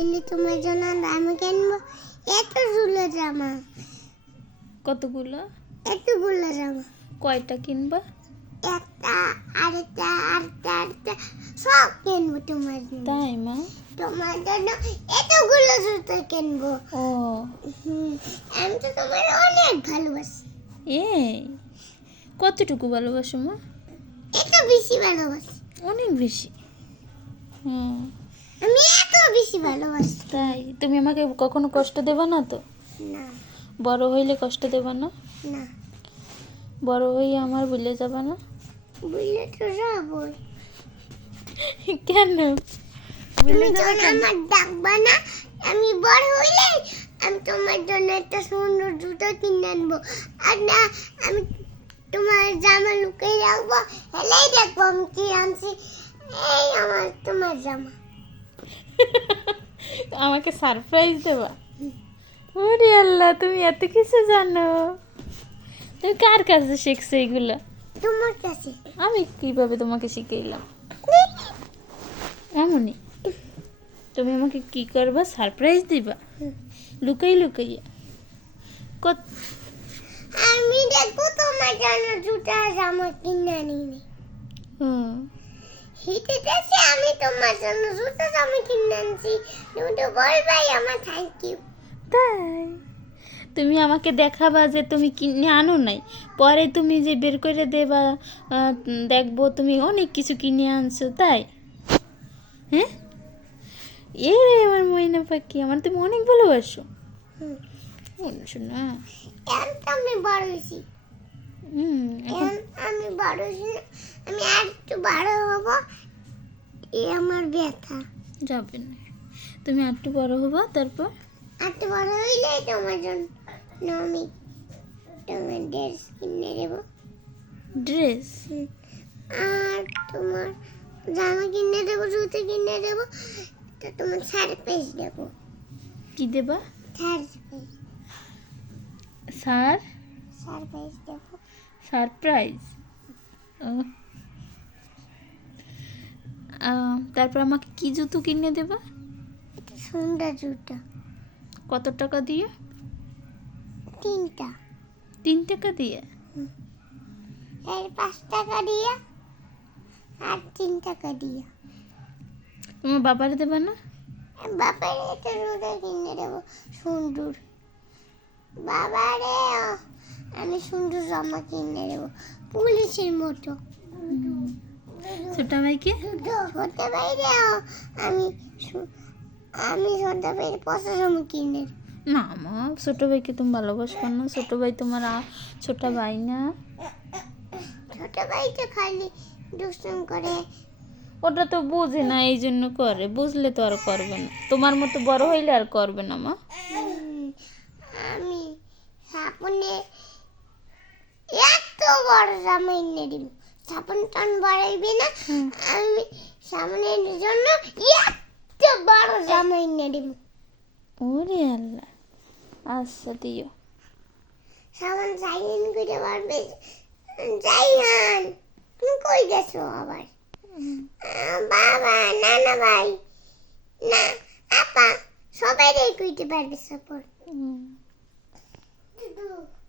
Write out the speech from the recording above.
তাহলে তোমার জন্য আমি কিনবো এতগুলো জামা। কতগুলো? এতগুলো জামা। কয়টা কিনবা? একটা আরেকটা আরেকটা আরেকটা সব কিনবো তোমার জন্য। তাই মা? তোমার জন্য এতগুলো জুতো কিনবো। ও। আমি তো তোমার অনেক ভালোবাসি। এই কতটুকু ভালোবাসো মা? এত বেশি ভালোবাসি। অনেক বেশি। হুম। বেশি ভালোবাসি। তাই? তুমি আমাকে কখনো কষ্ট দেবা না তো? না। বড় হইলে কষ্ট দেবা না? না। বড় হয়ে আমার ভুলে যাবা না? বুঝলে তো যাবই। কেন? তুমি যখন আমার ডাকবা না আমি বড় হইলে আমি তোমার জন্য একটা সুন্দর জুতো কিনে আনব। আর না আমি তোমার জামা লুকিয়ে রাখব। হেলেই দেখব আমি কি আনছি। এই আমার তোমার জামা। আমাকে সারপ্রাইজ দেবা। ওরে আল্লাহ তুমি এত কিছু জানো। তুমি কার কাছে শিখছো এগুলো? তোমার কাছে। আমি কীভাবে তোমাকে শিখাইলাম? এমনই। তুমি আমাকে কি করবা? সারপ্রাইজ দিবা। লুকাই লুকাইয়া। কত আমি দেখব তোমার জন্য জুতা জামা কিনে আনিনি হুম। দেশে আমি তোমার জন্য জুতা জামা কিনে আনছি। তুমি তো বলবাই আমার থ্যাংক ইউ তাই? তুমি আমাকে দেখাবা যে তুমি কিনে আনো নাই। পরে তুমি যে বের করে দেবা দেখব তুমি অনেক কিছু কিনে আনছো তাই? হ্যাঁ? এ রে আমার ময়না পাখি আমার তুমি অনেক ভালোবাসো। শোনা। এখন তো আমি বড় হয়েছি? আমি বড় আমি আর একটু বড় হব এ আমার ব্যথা। যাবে না। তুমি একটু বড় হবা তারপর? আর একটু বড় হইলে তোমার জন্য আমি তোমার ড্রেস কিনে দেবো ড্রেস? আর তোমার জামা কিনে দেবো জুতো কিনে দেবো তো তোমার সারপ্রাইজ দেবো। কি দেবা? সারপ্রাইজ স্যার সারপ্রাইজ দেবো। সারপ্রাইজ। তারপর আমাকে কি জুতো কিনে দেবা? সুন্দর জুতো। কত টাকা দিয়ে? তিনটা। তিন টাকা দিয়ে? এর পাঁচ টাকা দিয়ে আর তিন টাকা দিয়ে। তোমার বাবারে দেবা না? বাবার এটা রোদে কিনে দেবো সুন্দর। বাবারে আমি সুন্দর জামা কিনে দেবো পুলিশের মতো। ছোটা ভাইকে? ছোট বাইরে আমি সু- আমি ছোট বাইরে পচা জামা কিনে না মা ছোট ভাইকে তুমি ভালোবাসবো না। ছোট ভাই তোমার ছোট ভাই না। ছোট ভাইটা খালি দুষ্টুম করে। ওটা তো বোঝে না এই জন্য করে। বুঝলে তো আর করবে না। তোমার মতো বড় হইলে আর করবে না মা। আমি সাপনে এত বড় এনে দিব সাপন টান বাড়াইবে না আমি সামনের জন্য এত বড় এনে দিব ওরে আল্লাহ আচ্ছা দিও। সামন সাইলেন করে পারবে যাইহান তুমি কই গেছো আবার? বাবা নানা ভাই না আপা সবাই কইতে পারবে সাপোর্ট। do.